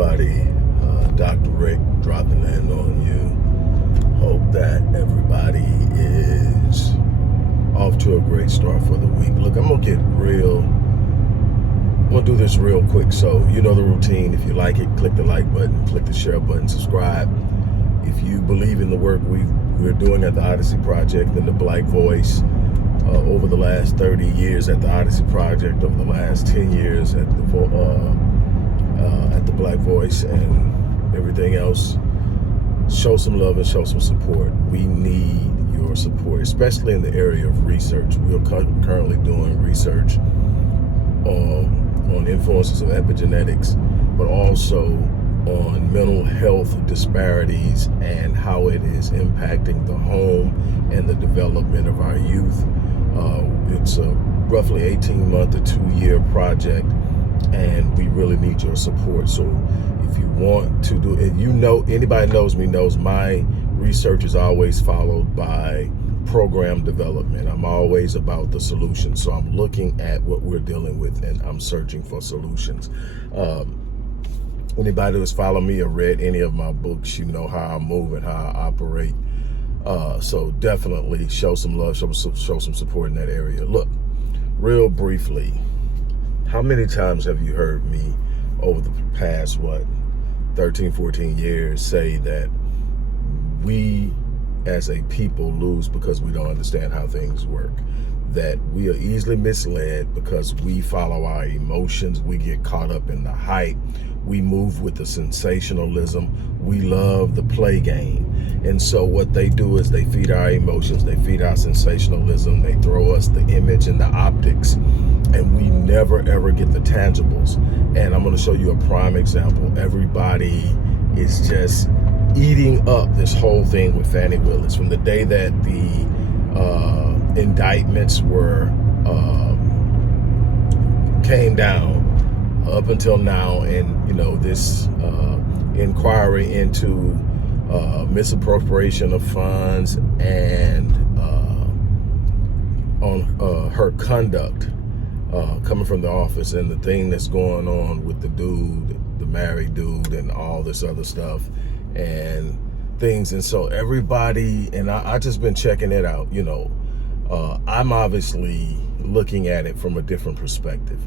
everybody? Dr. Rick dropping in on you. Hope that everybody is off to a great start for the week. Look, I'm going to do this real quick. So you know the routine. If you like it, click the like button, click the share button, subscribe. If you believe in the work we're doing at the Odyssey Project and the Black Voice, over the last 30 years at the Odyssey Project, over the last 10 years at the Black Voice and everything else, show some love and show some support. We need your support, especially in the area of research. We're currently doing research on influences of epigenetics, but also on mental health disparities and how it is impacting the home and the development of our youth. It's a roughly 18-month to 2-year project, and we really need your support. So if you want to do it, anybody knows me knows my research is always followed by program development. I'm always about the solution. So I'm looking at what we're dealing with and I'm searching for solutions. Anybody who's followed me or read any of my books, you know how I move and how I operate. So definitely show some love, show some support in that area. Look, real briefly, how many times have you heard me over the past, 13, 14 years say that we as a people lose because we don't understand how things work? That we are easily misled because we follow our emotions, we get caught up in the hype, we move with the sensationalism, we love the play game. And so what they do is they feed our emotions, they feed our sensationalism, they throw us the image and the optics, and we never ever get the tangibles. And I'm going to show you a prime example. Everybody is just eating up this whole thing with Fani Willis. From the day that the indictments came down up until now, and this inquiry into misappropriation of funds and on her conduct coming from the office, and the thing that's going on with the married dude and all this other stuff and things. And so everybody, and I just been checking it out, I'm obviously looking at it from a different perspective.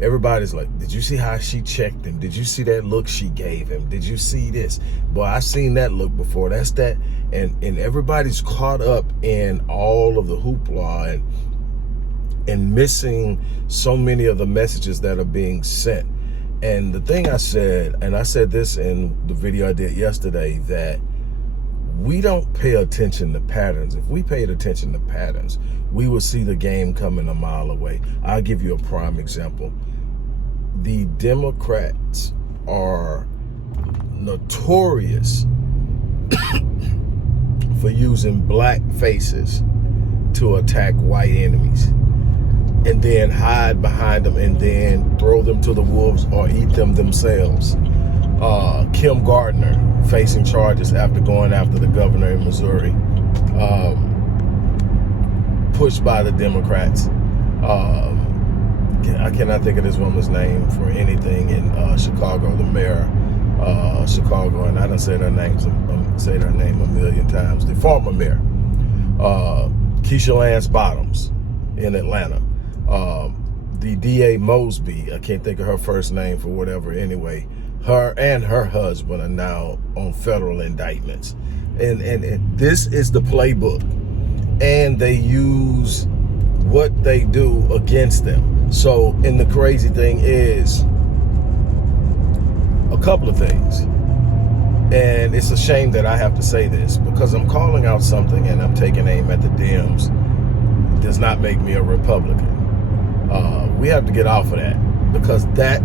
Everybody's like, did you see how she checked him? Did you see that look she gave him? Did you see this? Boy, I've seen that look before. That's that. And everybody's caught up in all of the hoopla and missing so many of the messages that are being sent. And the thing I said, and I said this in the video I did yesterday, that we don't pay attention to patterns. If we paid attention to patterns, we would see the game coming a mile away. I'll give you a prime example. The Democrats are notorious for using black faces to attack white enemies and then hide behind them and then throw them to the wolves or eat them themselves. Kim Gardner facing charges after going after the governor in Missouri, pushed by the Democrats. I cannot think of this woman's name for anything in Chicago, the mayor of Chicago, and I done said her name a million times. The former mayor, Keisha Lance Bottoms in Atlanta. The DA Mosby, I can't think of her first name for whatever anyway. Her and her husband are now on federal indictments. And this is the playbook. And they use what they do against them. So, and the crazy thing is, a couple of things. And it's a shame that I have to say this, because I'm calling out something and I'm taking aim at the Dems. It does not make me a Republican. We have to get off of that, because that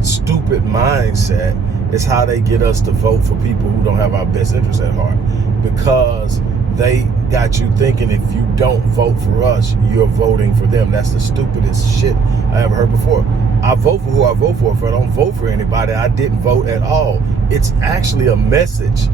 stupid mindset is how they get us to vote for people who don't have our best interests at heart, because they got you thinking if you don't vote for us, you're voting for them. That's the stupidest shit I ever heard before. I vote for who I vote for. If I don't vote for anybody, I didn't vote at all. It's actually a message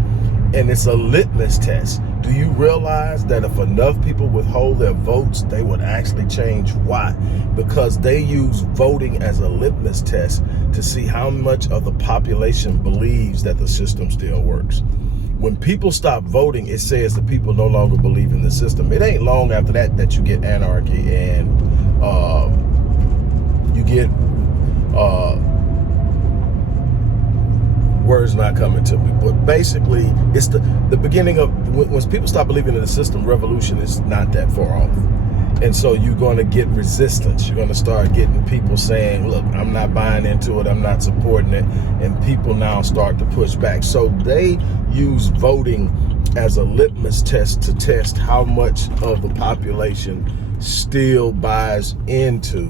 And it's a litmus test. Do you realize that if enough people withhold their votes, they would actually change? Why? Because they use voting as a litmus test to see how much of the population believes that the system still works. When people stop voting, it says the people no longer believe in the system. It ain't long after that that you get anarchy and you get words not coming to me, but basically it's the beginning of when people stop believing in the system. Revolution is not that far off, and so you're going to get resistance. You're going to start getting people saying, look, I'm not buying into it, I'm not supporting it, and people now start to push back. So they use voting as a litmus test to test how much of the population still buys into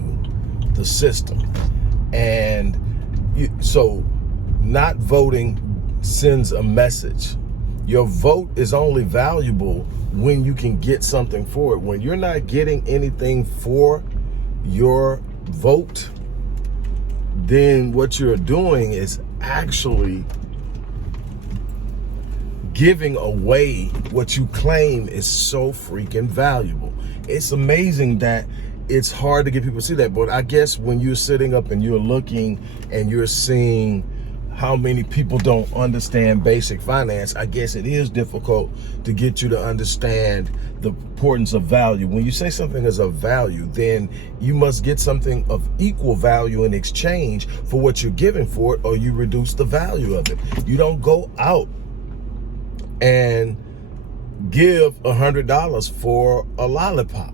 the system. And so not voting sends a message. Your vote is only valuable when you can get something for it. When you're not getting anything for your vote, then what you're doing is actually giving away what you claim is so freaking valuable. It's amazing that it's hard to get people to see that, but I guess when you're sitting up and you're looking and you're seeing how many people don't understand basic finance, I guess it is difficult to get you to understand the importance of value. When you say something is of value, then you must get something of equal value in exchange for what you're giving for it, or you reduce the value of it. You don't go out and give $100 for a lollipop.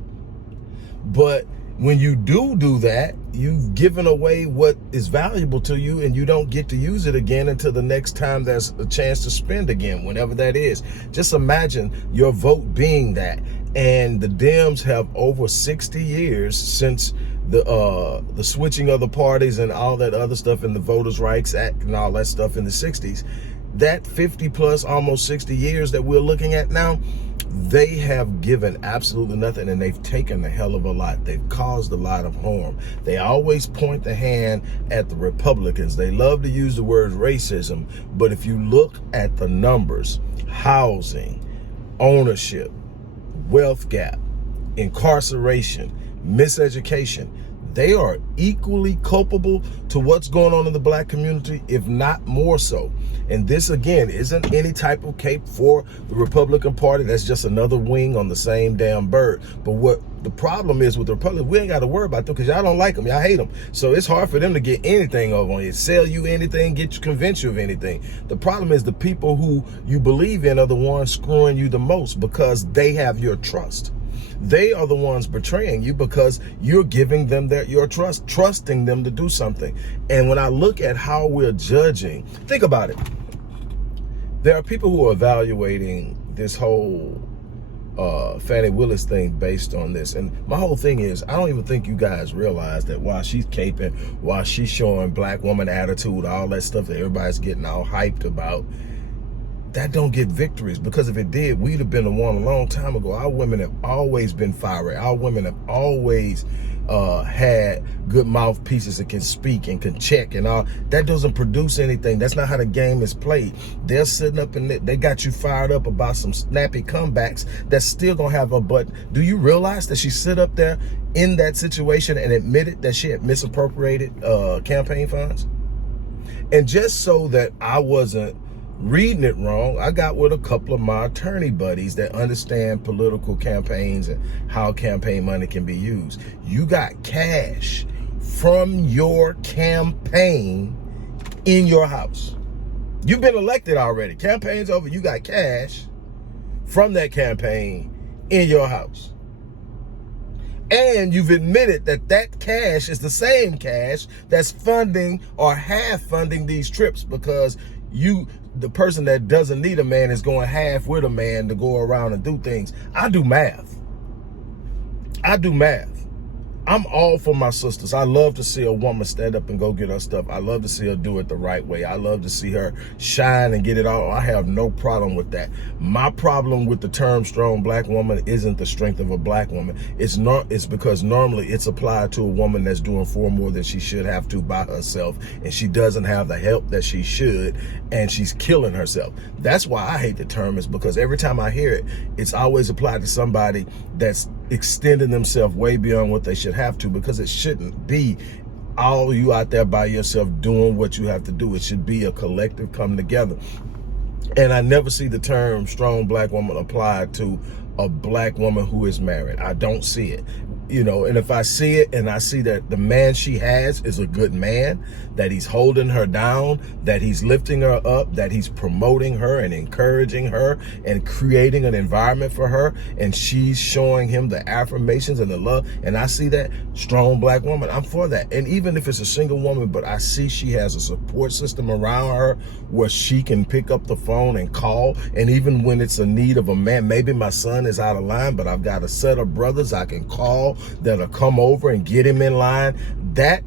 But when you do that, you've given away what is valuable to you, and you don't get to use it again until the next time there's a chance to spend again, whenever that is. Just imagine your vote being that. And the Dems have over 60 years since the switching of the parties and all that other stuff in the Voters' Rights Act and all that stuff in the 60s. That 50 plus, almost 60 years that we're looking at now, they have given absolutely nothing, and they've taken a hell of a lot. They've caused a lot of harm. They always point the hand at the Republicans. They love to use the word racism, but if you look at the numbers, housing, ownership, wealth gap, incarceration, miseducation, they are equally culpable to what's going on in the black community, if not more so. And this, again, isn't any type of cape for the Republican Party. That's just another wing on the same damn bird. But what the problem is with the Republicans, we ain't got to worry about them because y'all don't like them. Y'all hate them. So it's hard for them to get anything over on you, sell you anything, convince you of anything. The problem is the people who you believe in are the ones screwing you the most because they have your trust. They are the ones betraying you because you're giving them your trust, trusting them to do something. And when I look at how we're judging, think about it. There are people who are evaluating this whole Fani Willis thing based on this. And my whole thing is, I don't even think you guys realize that while she's caping, while she's showing black woman attitude, all that stuff that everybody's getting all hyped about, that don't get victories, because if it did, we'd have been the one a long time ago. Our women have always been fiery. Our women have always had good mouthpieces that can speak and can check and all. That doesn't produce anything. That's not how the game is played. They're sitting up and they got you fired up about some snappy comebacks that's still gonna have a butt. Do you realize that she sit up there in that situation and admitted that she had misappropriated campaign funds? And just so that I wasn't reading it wrong, I got with a couple of my attorney buddies that understand political campaigns and how campaign money can be used. You got cash from your campaign in your house. You've been elected already. Campaign's over. You got cash from that campaign in your house. And you've admitted that that cash is the same cash that's funding or half funding these trips, because the person that doesn't need a man is going half with a man to go around and do things. I do math. I'm all for my sisters. I love to see a woman stand up and go get her stuff. I love to see her do it the right way. I love to see her shine and get it all. I have no problem with that. My problem with the term strong black woman isn't the strength of a black woman. It's because normally it's applied to a woman that's doing far more than she should have to by herself, and she doesn't have the help that she should, and she's killing herself. That's why I hate the term, is because every time I hear it, it's always applied to somebody that's extending themselves way beyond what they should have to, because it shouldn't be all you out there by yourself doing what you have to do. It should be a collective come together. And I never see the term strong black woman applied to a black woman who is married. I don't see it. You know, and if I see it and I see that the man she has is a good man, that he's holding her down, that he's lifting her up, that he's promoting her and encouraging her and creating an environment for her, and she's showing him the affirmations and the love, and I see that strong black woman, I'm for that. And even if it's a single woman, but I see she has a support system around her where she can pick up the phone and call, and even when it's a need of a man, maybe my son is out of line, but I've got a set of brothers I can call that'll come over and get him in line. That,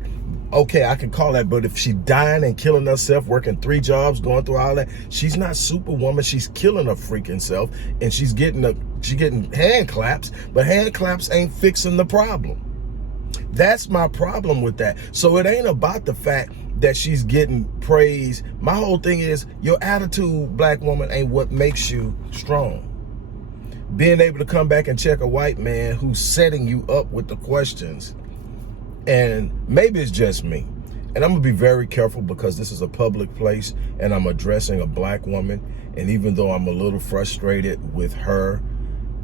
okay, I can call that. But if she dying and killing herself, working 3 jobs, going through all that, she's not superwoman. She's killing her freaking self, and she's getting hand claps, but hand claps ain't fixing the problem. That's my problem with that. So it ain't about the fact that she's getting praise. My whole thing is your attitude, black woman, ain't what makes you strong. Being able to come back and check a white man who's setting you up with the questions. And maybe it's just me. And I'm gonna be very careful because this is a public place and I'm addressing a black woman. And even though I'm a little frustrated with her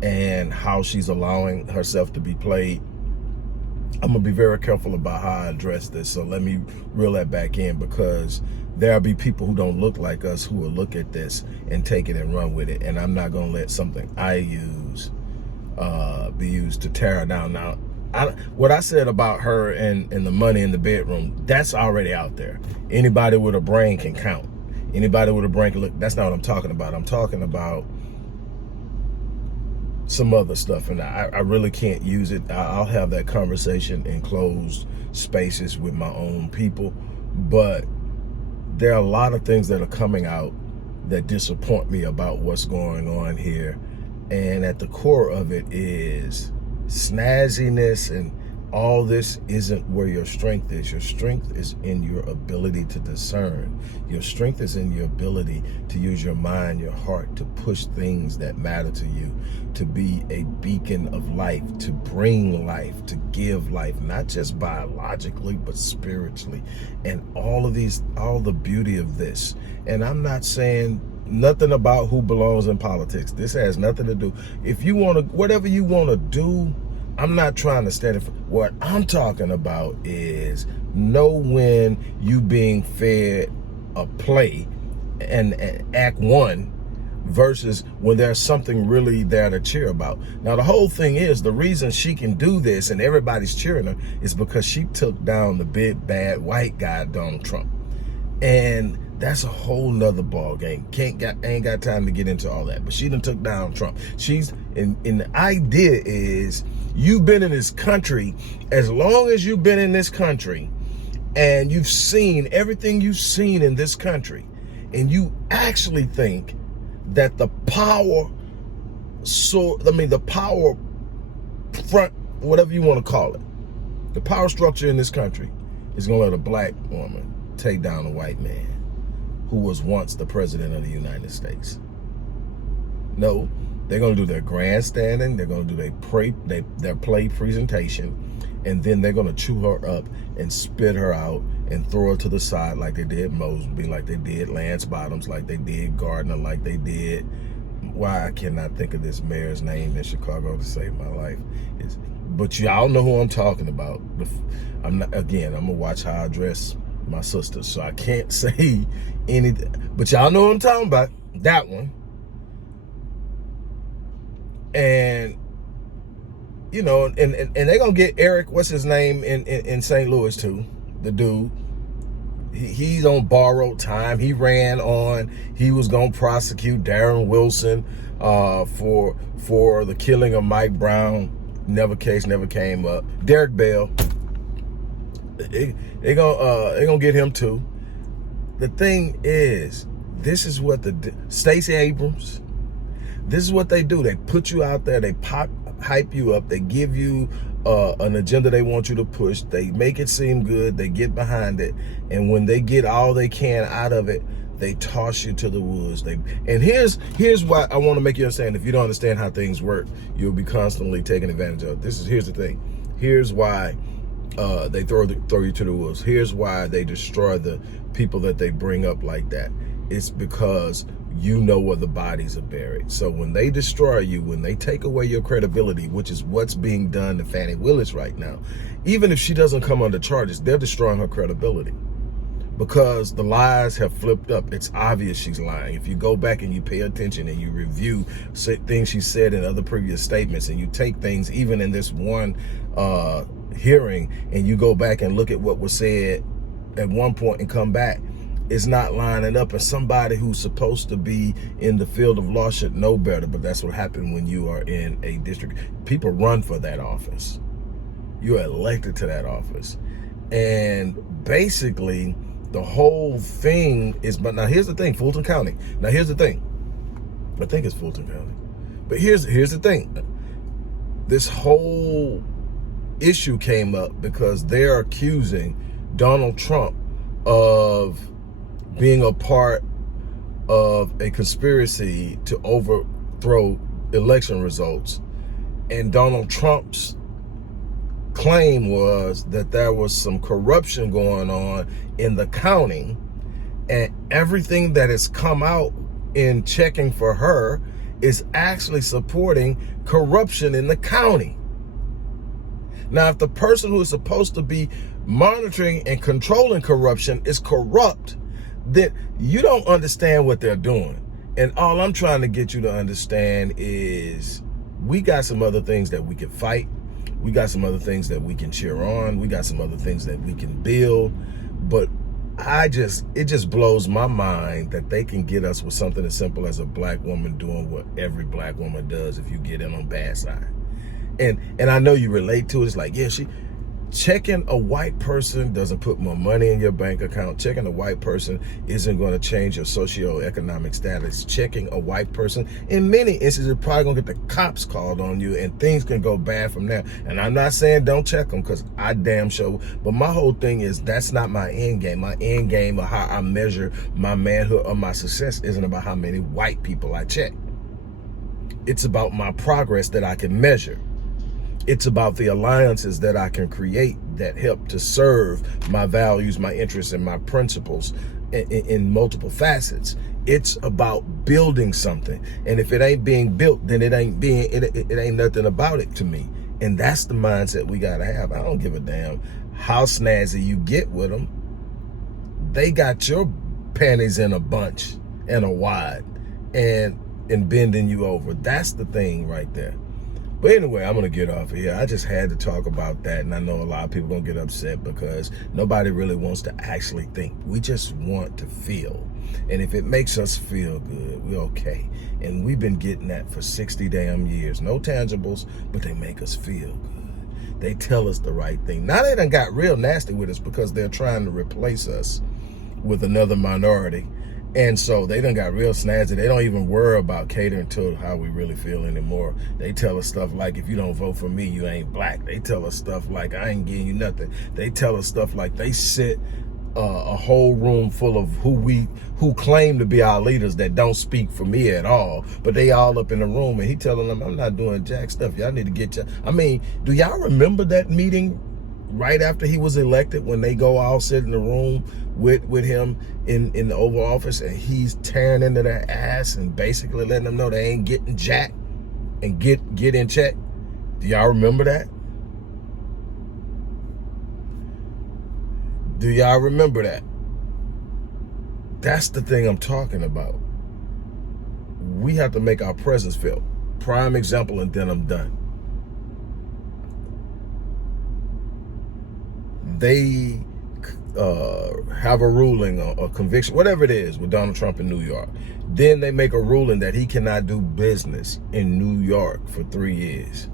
and how she's allowing herself to be played, I'm gonna be very careful about how I address this. So let me reel that back in, because there'll be people who don't look like us who will look at this and take it and run with it. And I'm not gonna let something I use be used to tear her down. Now, what I said about her and the money in the bedroom, that's already out there. Anybody with a brain can count. Anybody with a brain can look. That's not what I'm talking about. I'm talking about some other stuff, and I really can't use it. I'll have that conversation in closed spaces with my own people, but there are a lot of things that are coming out that disappoint me about what's going on here, and at the core of it is snazziness, and all this isn't where your strength is. Your strength is in your ability to discern. Your strength is in your ability to use your mind, your heart, to push things that matter to you, to be a beacon of life, to bring life, to give life, not just biologically, but spiritually. And all the beauty of this. And I'm not saying nothing about who belongs in politics. This has nothing to do. If you want to, whatever you want to do, I'm not trying to stand for. What I'm talking about is know when you being fed a play and act one versus when there's something really there to cheer about. Now, the whole thing is, the reason she can do this and everybody's cheering her is because she took down the big bad white guy, Donald Trump. And that's a whole nother ball game. Ain't got time to get into all that. But she done took down Trump. And the idea is, you've been in this country as long as you've been in this country, and you've seen everything you've seen in this country, and you actually think that the power front, whatever you want to call it, the power structure in this country is going to let a black woman take down a white man who was once the president of the United States. No, they're going to do their grandstanding, they're going to do their play presentation, and then they're going to chew her up and spit her out and throw her to the side like they did Mosby, like they did Lance Bottoms, like they did Gardner, like they did, why I cannot think of this mayor's name in Chicago to save my life. But y'all know who I'm talking about. I'm gonna watch how I address my sisters, so I can't say anything, but y'all know what I'm talking about, that one. And you know, and they're gonna get Eric, what's his name, in St. Louis too, the dude. He's on borrowed time. He was gonna prosecute Darren Wilson for the killing of Mike Brown. never came up. Derek Bell, they gonna get him too. The thing is, this is what Stacey Abrams, this is what they do. They put you out there, they hype you up, they give you an agenda they want you to push, they make it seem good, they get behind it, and when they get all they can out of it, they toss you to the wolves. And here's why I want to make you understand. If you don't understand how things work, you'll be constantly taken advantage of. Here's the thing. Here's why they throw you to the wolves. Here's why they destroy the people that they bring up like that. It's because you know where the bodies are buried. So when they destroy you, when they take away your credibility, which is what's being done to Fani Willis right now, even if she doesn't come under charges, they're destroying her credibility. Because the lies have flipped up. It's obvious she's lying. If you go back and you pay attention and you review things she said in other previous statements, and you take things even in this one hearing, and you go back and look at what was said at one point and come back, it's not lining up. And somebody who's supposed to be in the field of law should know better, but that's what happened when you are in a district. People run for that office. You're elected to that office. And basically, the whole thing is, but now here's the thing, Fulton County. Now here's the thing. I think it's Fulton County. But here's the thing. This whole issue came up because they're accusing Donald Trump of being a part of a conspiracy to overthrow election results. And Donald Trump's claim was that there was some corruption going on in the county, and everything that has come out in checking for her is actually supporting corruption in the county. Now, if the person who is supposed to be monitoring and controlling corruption is corrupt, then you don't understand what they're doing. And all I'm trying to get you to understand is we got some other things that we can fight. We got some other things that we can cheer on. We got some other things that we can build. But it just blows my mind that they can get us with something as simple as a black woman doing what every black woman does if you get in on bad side. And I know you relate to it. It's like, yeah, checking a white person doesn't put more money in your bank account. Checking a white person isn't going to change your socioeconomic status. Checking a white person, in many instances, you're probably going to get the cops called on you, and things can go bad from there. And I'm not saying don't check them, because I damn sure, but my whole thing is that's not my end game. My end game of how I measure my manhood or my success isn't about how many white people I check. It's about my progress that I can measure. It's about the alliances that I can create that help to serve my values, my interests, and my principles in multiple facets. It's about building something. And if it ain't being built, then it ain't nothing about it to me. And that's the mindset we gotta have. I don't give a damn how snazzy you get with them. They got your panties in a bunch and a wad and bending you over. That's the thing right there. But anyway, I'm going to get off of here. I just had to talk about that, and I know a lot of people are going to get upset because nobody really wants to actually think. We just want to feel. And if it makes us feel good, we're okay. And we've been getting that for 60 damn years. No tangibles, but they make us feel good. They tell us the right thing. Now they done got real nasty with us because they're trying to replace us with another minority. And so they done got real snazzy. They don't even worry about catering to how we really feel anymore. They tell us stuff like, if you don't vote for me, you ain't black. They tell us stuff like, I ain't giving you nothing. They tell us stuff like they sit a whole room full of who claim to be our leaders that don't speak for me at all, but they all up in the room, and he telling them, I'm not doing jack stuff. Y'all need to get I mean, do y'all remember that meeting right after he was elected, when they go all sit in the room with him in the Oval Office, and he's tearing into their ass and basically letting them know they ain't getting jack and get in check? Do y'all remember that? Do y'all remember that? That's the thing I'm talking about. We have to make our presence felt. Prime example, and then I'm done. They have a ruling or conviction, whatever it is, with Donald Trump in New York. Then they make a ruling that he cannot do business in New York for 3 years.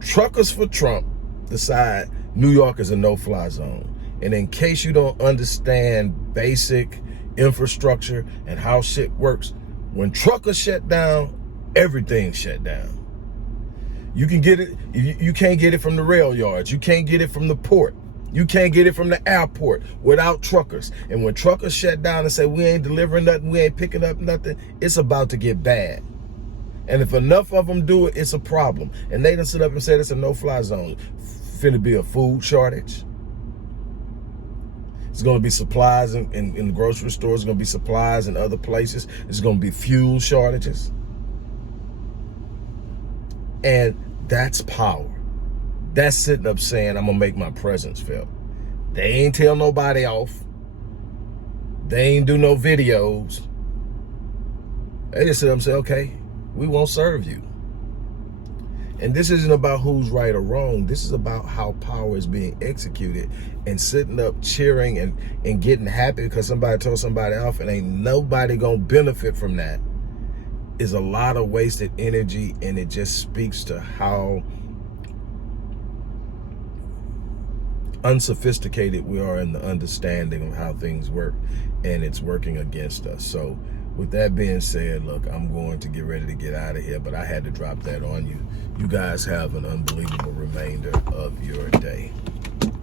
Truckers for Trump decide New York is a no-fly zone. And in case you don't understand basic infrastructure and how shit works, when truckers shut down, everything shut down. You can get it, you can't get it from the rail yards. You can't get it from the port. You can't get it from the airport without truckers. And when truckers shut down and say, we ain't delivering nothing, we ain't picking up nothing, it's about to get bad. And if enough of them do it, it's a problem. And they done sit up and said it's a no-fly zone. Finna be a food shortage. It's going to be supplies in the grocery stores. It's going to be supplies in other places. It's going to be fuel shortages. And that's power. That's sitting up saying, I'm going to make my presence felt. They ain't tell nobody off. They ain't do no videos. They just sit up and say, okay, we won't serve you. And this isn't about who's right or wrong. This is about how power is being executed, and sitting up cheering and getting happy because somebody told somebody off and ain't nobody gonna benefit from that is a lot of wasted energy. And it just speaks to how unsophisticated we are in the understanding of how things work, and it's working against us. So with that being said, look, I'm going to get ready to get out of here, but I had to drop that on you. You guys have an unbelievable remainder of your day.